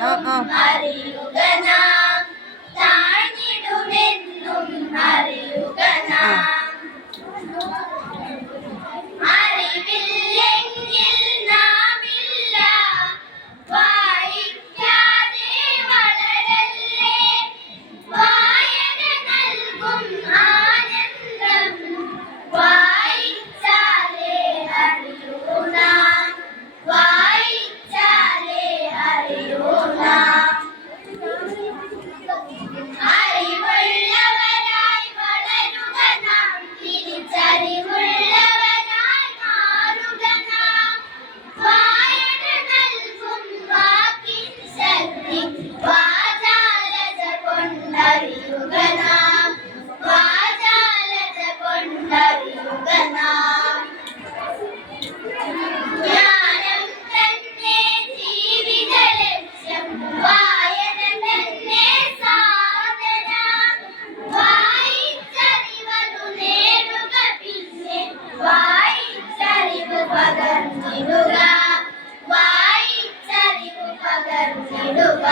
അറിയുക നാം താഴ്ന്നിടുമെന്നും അറിയുക നാം അറിവില്ലെങ്കിൽ നാം ഇല്ല വായിക്കാതെ വളരല്ലേ വായന നൽകും ആനന്ദം വായിച്ചാലേ അറിയൂ നാം വായിച്ചാലേ അറിയൂ നാം അറിവുള്ളവരായി വളരുക നാം തിരിച്ചറിവുള്ളവരായി മാറുക നാം വായന നൽകും വാക്കിൻ ശക്തി വാചാലത കൊണ്ടറിയുക നാം വാചാലത കൊണ്ടറിയുക നാം ജ്ഞാനം തന്നെ ജീവിത ലക്ഷ്യം വായന തന്നെ സാധന വായിച്ചറിവതു നേടുക പിന്നെ വായിച്ചറിവ് പകർന്നിടുക വായിച്ചറിവ് പകർന്നിടുക